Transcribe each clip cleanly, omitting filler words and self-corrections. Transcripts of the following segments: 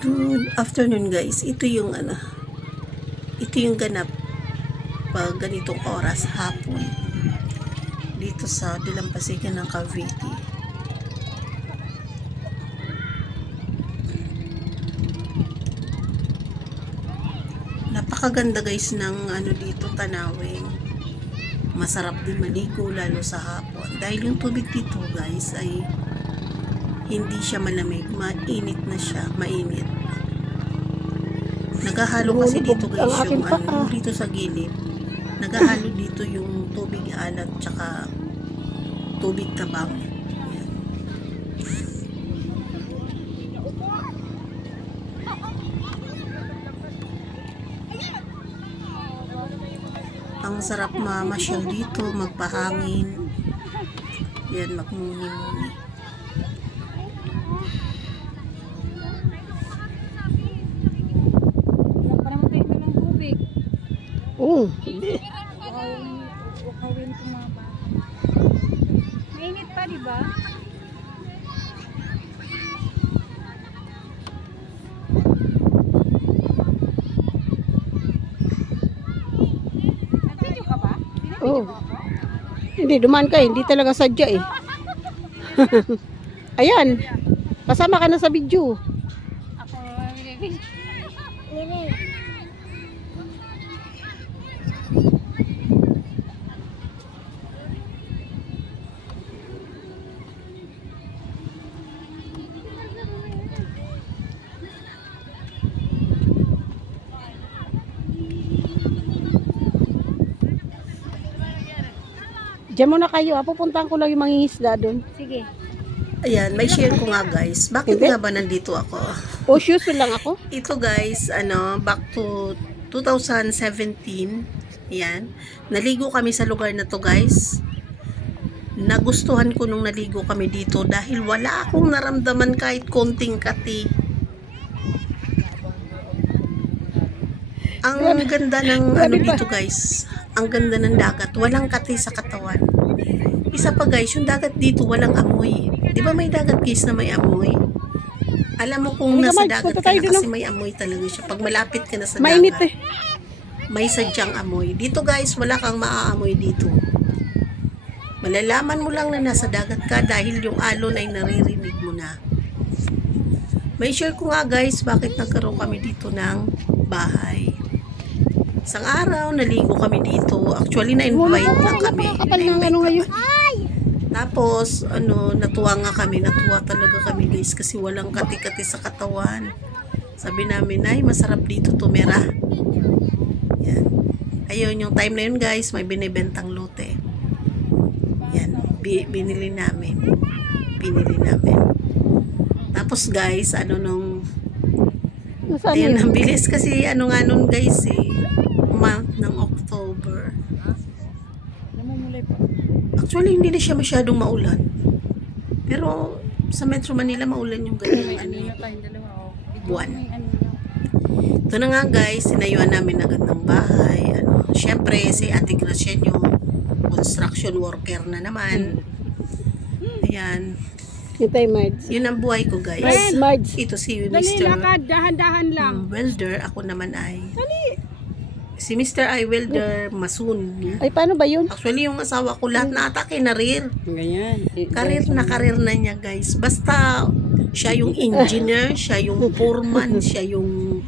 Good afternoon guys. Ito yung ganap pag ganitong oras hapon dito sa Dalampasigan ng Cavite. Napakaganda guys ng dito tanawin. Masarap din maligo lalo sa hapon dahil yung tubig dito guys ay hindi siya malamig, mainit na siya, mainit. Naghahalo kasi dito guys yung dito sa gilid. Naghahalo dito yung tubig alat tsaka tubig tabang. Ayan. Ang sarap mamasyal dito, magpahangin. Yan, magmuni-muni. Hindi. Mainit pa, di ba? Nag-video ka ba? Hindi, dumaan ka, hindi talaga sadya eh. Ayan, kasama ka na sa video. Ako, binibig. Diyan muna kayo, pupuntahan ko lang yung mangingisda doon. Sige. Ayan, may share ko nga guys. Bakit nga ba nandito ako? O, shoes lang ako. Ito guys, back to 2017. Ayan. Naligo kami sa lugar na to guys. Nagustuhan ko nung naligo kami dito dahil wala akong naramdaman kahit konting kati. Ang ganda ng dito guys. Ang ganda ng dagat. Walang kati sa katawan. Isa pa guys, yung dagat dito walang amoy. Di ba may dagat guys na may amoy? Alam mo kung nasa dagat ka na kasi may amoy talaga siya. Pag malapit ka na sa mainit dagat, may sadyang amoy. Dito guys, wala kang maaamoy dito. Malalaman mo lang na nasa dagat ka dahil yung alon ay naririnig mo na. May share ko nga guys, bakit nagkaroon kami dito ng bahay. Isang araw, naligo kami dito. Actually, na-invite lang kami. Tapos, natuwa nga kami. Natuwa talaga kami guys kasi walang kati-kati sa katawan. Sabi namin, ay, masarap dito tumira. Yan. Ayun, yung time na yun guys, may binibentang lote. Yan. Binili namin. Tapos guys, ayun, ang bilis kasi, nga nun guys month ng October. Actually, hindi na siya masyadong maulan. Pero, sa Metro Manila, maulan yung ganyan buwan. Ito na nga guys, sinayuan namin agad ng bahay. Syempre, si Ate Gracian yung construction worker na naman. Ayan. Yun ang buhay ko guys. Ito si Mr. Dahan-dahan lang. Welder. Ako naman ay si Mr. I welder masun. Ay, paano ba yun? Actually, yung asawa ko lahat na atake na rir. Ganyan. Karir na niya guys. Basta siya yung engineer, siya yung foreman, siya yung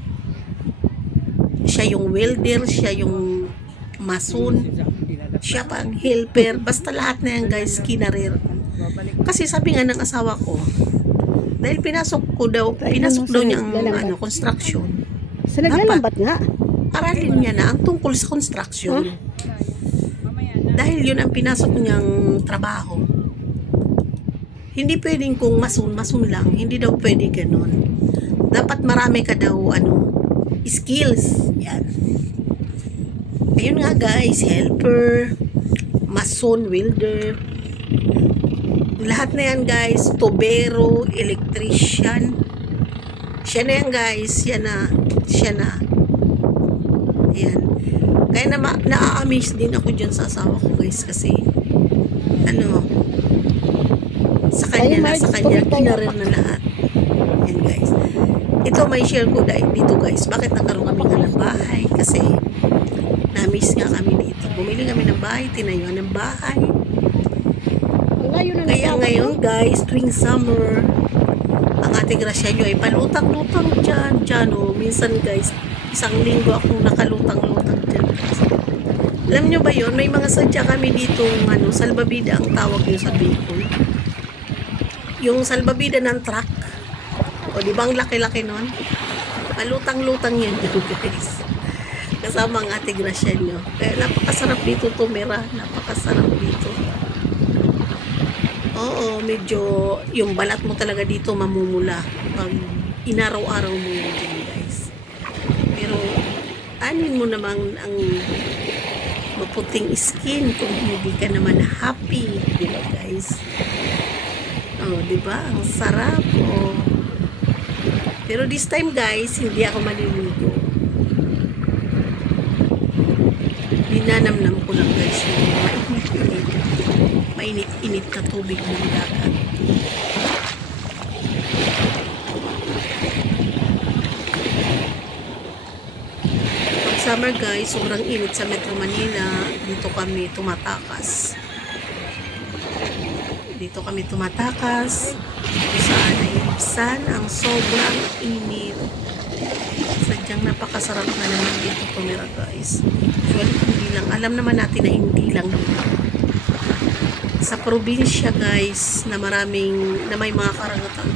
welder, siya yung mason, siya pang helper. Basta lahat na yan guys, kinarir. Kasi sabi nga ng asawa ko, dahil pinasok daw niya ang construction. Sa naglalambat nga. Aralin niya na ang tungkol sa construction. Dahil yun ang pinasok niyang trabaho. Hindi pwedeng kung masun lang. Hindi daw pwede ganun. Dapat marami ka daw skills. Yan. Ayun nga guys, helper, mason, welder. Lahat na yan guys, tubero, electrician. Siya na yan guys, siya na. Ayan. Kaya na-amaze din ako dyan sa asawa ko guys kasi sa kanya kinarir na lahat. Ayan guys. ito may share ko dito guys. Bakit nagkaroon kami nga ng bahay? Kasi na-miss nga kami dito. Bumili kami ng bahay, tinayuan ng bahay. Layo na Kaya nasa- ngayon guys, tuwing summer, ang Ate Gracia nyo ay palutang-lutang dyan. Oh. Minsan guys, isang linggo akong nakalutang-lutang dyan. Alam nyo ba yun? May mga sadya kami dito, salbabida ang tawag nyo sa Bicol. Yung salbabida ng truck. O di ba ang laki-laki nun? Palutang-lutang yan guys. Kasama ang Ate Gracia nyo. Kaya napakasarap dito tumira. Napakasarap dito. Oo, medyo yung balat mo talaga dito mamumula pag inaraw-araw mo yun guys. Pero anin mo naman ang maputing skin kung hindi ka naman happy, di ba guys? Oh, di ba? Ang sarap. Oh. Pero this time guys, hindi ako maliligo. Ninanamnam ko lang guys yung mainit-init na tubig ng dagat. Pag summer guys, sobrang init sa Metro Manila. Dito kami tumatakas. Kung saan ay ibsan ang sobrang init. Sadyang napakasarap na naman dito tumira guys. Usually hindi lang. Alam naman natin na hindi lang sa probinsya guys na may mga karagatan